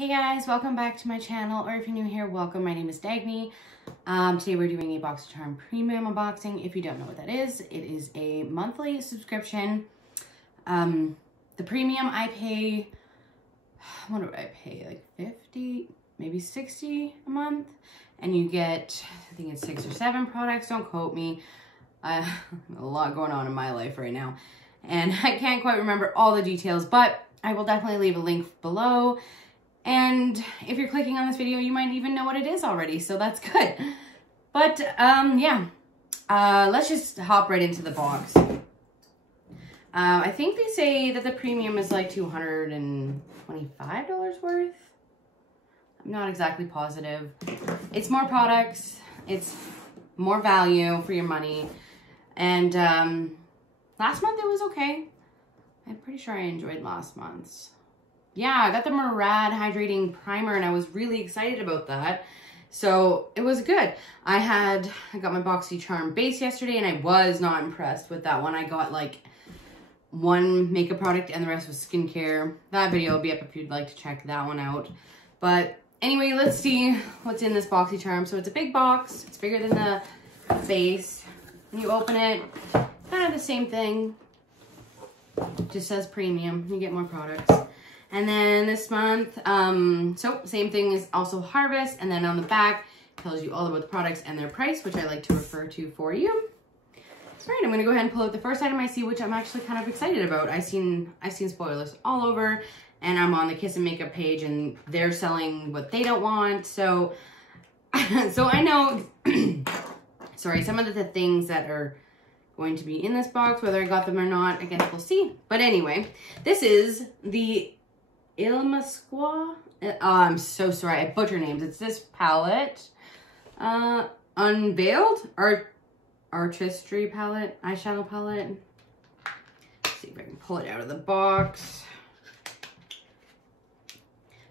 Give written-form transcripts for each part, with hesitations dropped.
Hey guys, welcome back to my channel, or if you're new here, welcome. My name is Dagny. Today we're doing a Boxycharm Premium unboxing. If you don't know what that is, it is a monthly subscription. The Premium I pay, what do I pay, like 50, maybe 60 a month? And you get, I think it's 6 or 7 products, don't quote me. A lot going on in my life right now. And I can't quite remember all the details, but I will definitely leave a link below. And if you're clicking on this video, you might even know what it is already, so that's good. But yeah, let's just hop right into the box. I think they say that the Premium is like $225 worth. I'm not exactly positive. It's more products, it's more value for your money. And last month it was okay. I'm pretty sure I enjoyed last month's. Yeah, I got the Murad Hydrating Primer and I was really excited about that. So it was good. I got my Boxycharm base yesterday and I was not impressed with that one. I got like one makeup product and the rest was skincare. That video will be up if you'd like to check that one out. But anyway, let's see what's in this Boxycharm. So it's a big box. It's bigger than the base. When you open it, kind of the same thing. Just says Premium. You get more products. And then this month, so same thing is also Harvest. And then on the back, tells you all about the products and their price, which I like to refer to for you. All right, I'm gonna go ahead and pull out the first item I see, which I'm actually kind of excited about. I've seen spoilers all over, and I'm on the Kiss and Makeup page, and they're selling what they don't want. So, so I know, sorry, some of the things that are going to be in this box, whether I got them or not, I guess we'll see. But anyway, this is the Illamasqua. Oh, I'm so sorry, I butcher names. It's this palette, Unveiled Artistry palette, eyeshadow palette. Let's see if I can pull it out of the box.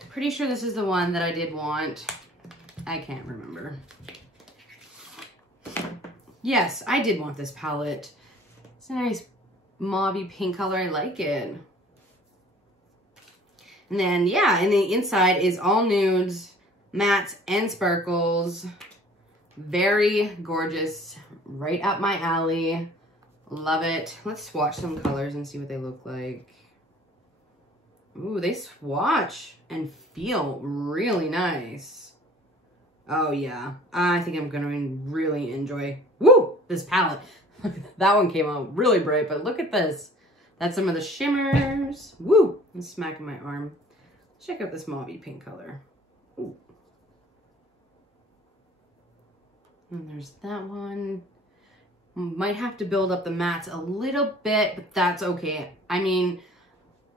Pretty sure this is the one that I did want. I can't remember. Yes, I did want this palette. It's a nice mauvey pink color. I like it. And then, yeah, and the inside is all nudes, mattes, and sparkles. Very gorgeous. Right up my alley. Love it. Let's swatch some colors and see what they look like. Ooh, they swatch and feel really nice. Oh, yeah. I think I'm going to really enjoy, this palette. That one came out really bright, but look at this. That's some of the shimmers. Woo! I'm smacking my arm. Check out this mauvey pink color. Ooh. And there's that one. Might have to build up the mattes a little bit, but that's okay. I mean,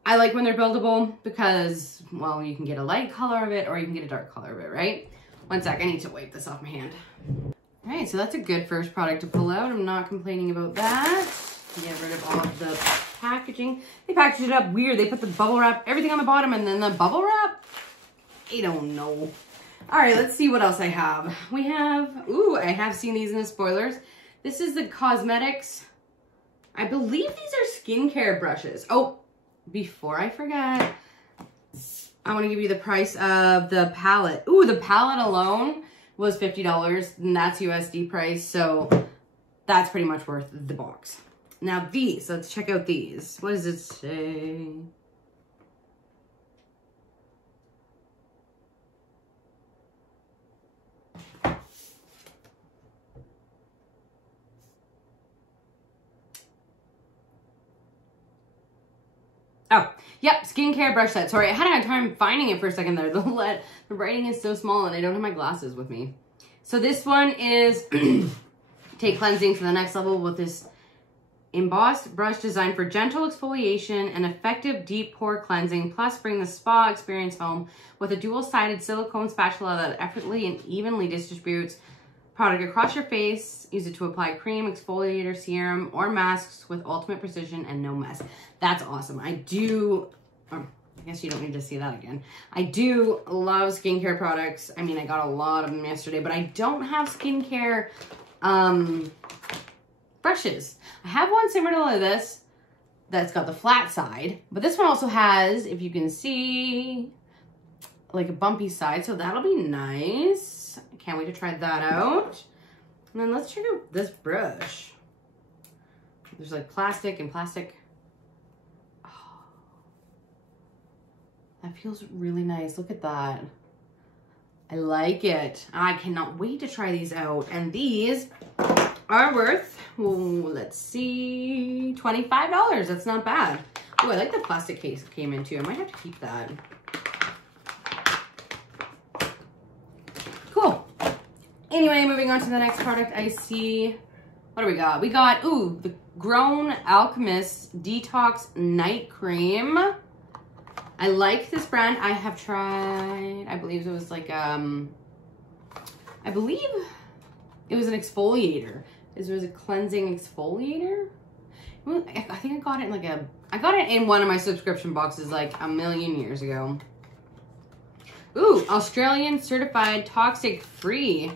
I like when they're buildable because, well, you can get a light color of it or you can get a dark color of it, right? One sec, I need to wipe this off my hand. All right, so that's a good first product to pull out. I'm not complaining about that. Get rid of all of the packaging. They packaged it up weird. They put the bubble wrap, everything on the bottom, and then the bubble wrap? I don't know. All right, let's see what else I have. We have, ooh, I have seen these in the spoilers. This is the Cosmedix. I believe these are skincare brushes. Oh, before I forget, I want to give you the price of the palette. Ooh, the palette alone was $50, and that's USD price, so that's pretty much worth the box. Now these, let's check out these. What does it say? Oh, yep, skincare brush set. Sorry, I had a hard time finding it for a second there. The writing is so small and I don't have my glasses with me. So this one is take cleansing to the next level with this embossed brush designed for gentle exfoliation and effective deep pore cleansing, plus bring the spa experience home with a dual-sided silicone spatula that effortlessly and evenly distributes product across your face. Use it to apply cream, exfoliator, serum, or masks with ultimate precision and no mess. That's awesome. I guess you don't need to see that again. I do love skincare products. I mean, I got a lot of them yesterday, but I don't have skincare brushes. I have one similar to this that's got the flat side, but this one also has, if you can see, like a bumpy side, so that'll be nice. Can't wait to try that out. And then let's check out this brush. There's like plastic and plastic. Oh, that feels really nice. Look at that. I like it. I cannot wait to try these out. And these are worth, let's see, $25. That's not bad. Oh, I like the plastic case it came in too. I might have to keep that. Cool. Anyway, moving on to the next product I see. What do we got? We got, ooh, the Grown Alchemist Detox Night Cream. I like this brand. I have tried, I believe it was like, I believe it was an exfoliator. It was a cleansing exfoliator. I think I got it in like I got it in one of my subscription boxes like a million years ago. Ooh, Australian certified toxic free.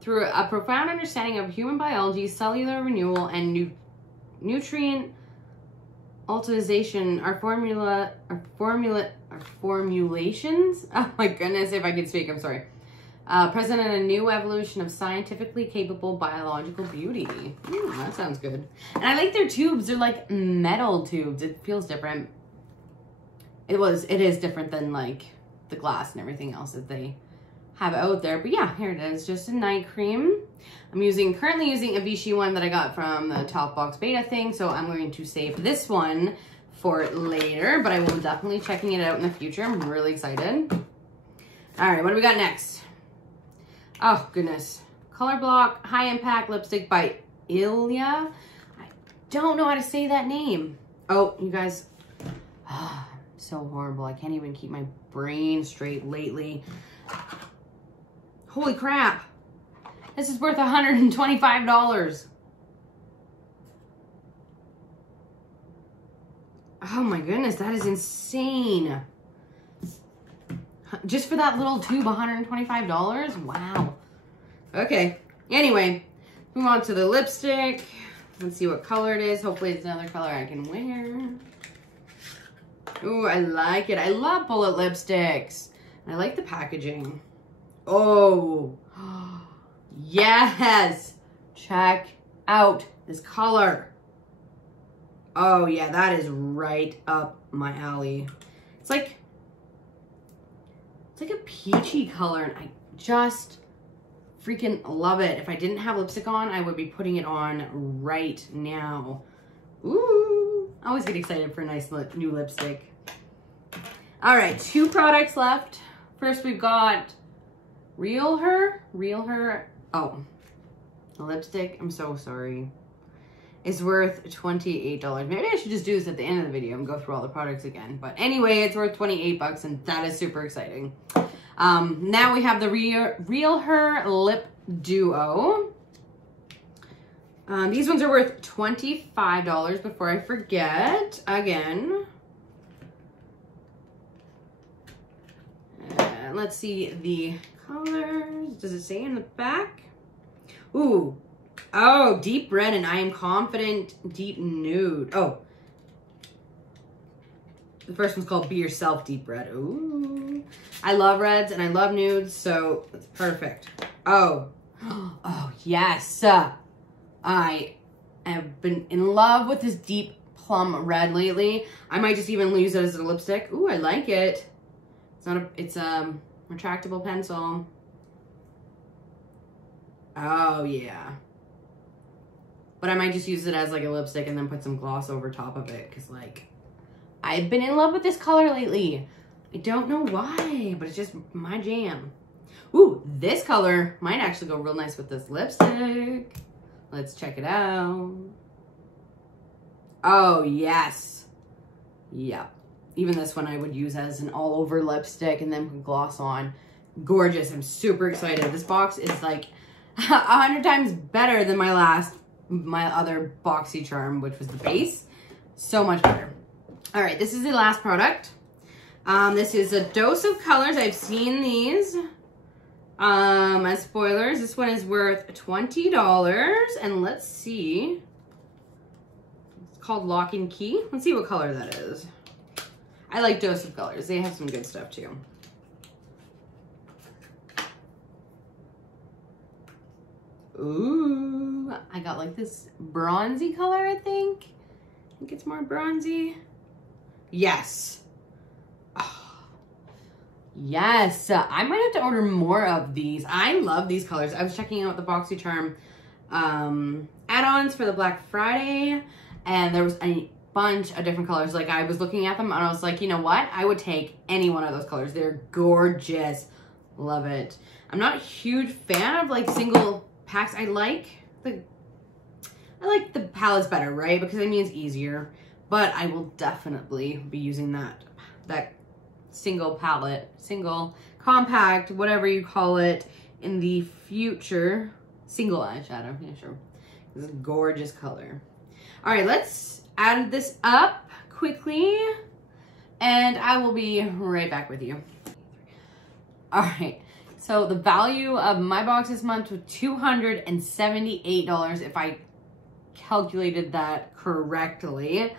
Through a profound understanding of human biology, cellular renewal, and nutrient optimization, our formulations. Oh my goodness, if I could speak, I'm sorry. Present in a new evolution of scientifically capable biological beauty. That sounds good. And I like their tubes. They're like metal tubes. It feels different. It is different than like the glass and everything else that they have out there. But yeah, here it is. Just a night cream. I'm currently using a Vichy one that I got from the Top Box beta thing. So I'm going to save this one for later, but I will definitely checking it out in the future. I'm really excited. All right, what do we got next? Oh, goodness. Color Block High Impact Lipstick by Ilia. I don't know how to say that name. Oh, you guys. Oh, so horrible. I can't even keep my brain straight lately. Holy crap. This is worth $125. Oh my goodness, that is insane. Just for that little tube, $125? Wow. Okay. Anyway, move on to the lipstick. Let's see what color it is. Hopefully it's another color I can wear. Ooh, I like it. I love bullet lipsticks. I like the packaging. Oh, yes. Check out this color. Oh yeah, that is right up my alley. It's like a peachy color, and I just freaking love it. If I didn't have lipstick on, I would be putting it on right now. Ooh, I always get excited for a nice new lipstick. All right, 2 products left. First, we've got REALHER. Oh, the lipstick, I'm so sorry, is worth $28. Maybe I should just do this at the end of the video and go through all the products again. But anyway, it's worth 28 bucks, and that is super exciting. Now we have the REALHER Lip Duo. These ones are worth $25 before I forget again. Let's see the colors. Does it say in the back? Ooh. Oh, Deep Red and I Am Confident Deep Nude. Oh. The first one's called Be Yourself Deep Red. Ooh. I love reds and I love nudes, so it's perfect. Oh. Oh, yes. I have been in love with this deep plum red lately. I might just even use it as a lipstick. Ooh, I like it. It's a retractable pencil. Oh, yeah. But I might just use it as like a lipstick and then put some gloss over top of it. Because like, I've been in love with this color lately. I don't know why, but it's just my jam. Ooh, this color might actually go real nice with this lipstick. Let's check it out. Oh, yes. Yep. Even this one I would use as an all over lipstick and then put gloss on. Gorgeous. I'm super excited. This box is like 100 times better than my other Boxycharm, which was the base. So much better. All right, this is the last product. This is a dose of colors. I've seen these as spoilers. This one is worth $20. And let's see. It's called Lock and Key. Let's see what color that is. I like Dose of Colors. They have some good stuff too. Ooh, I got like this bronzy color, I think. I think it's more bronzy. Yes. Oh, yes. I might have to order more of these. I love these colors. I was checking out the Boxycharm add-ons for the Black Friday, and there was a bunch of different colors. Like, I was looking at them and I was like, you know what? I would take any one of those colors. They're gorgeous. Love it. I'm not a huge fan of like single packs. I like the palettes better, right? Because I mean it's easier. But I will definitely be using that single palette, single compact, whatever you call it, in the future. Single eyeshadow, yeah, sure. This is a gorgeous color. All right, let's add this up quickly, and I will be right back with you. All right, so the value of my box this month was $278 if I calculated that correctly.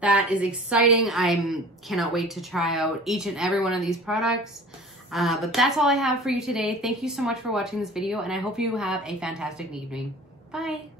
That is exciting. I cannot wait to try out each and every one of these products. But that's all I have for you today. Thank you so much for watching this video, and I hope you have a fantastic evening. Bye.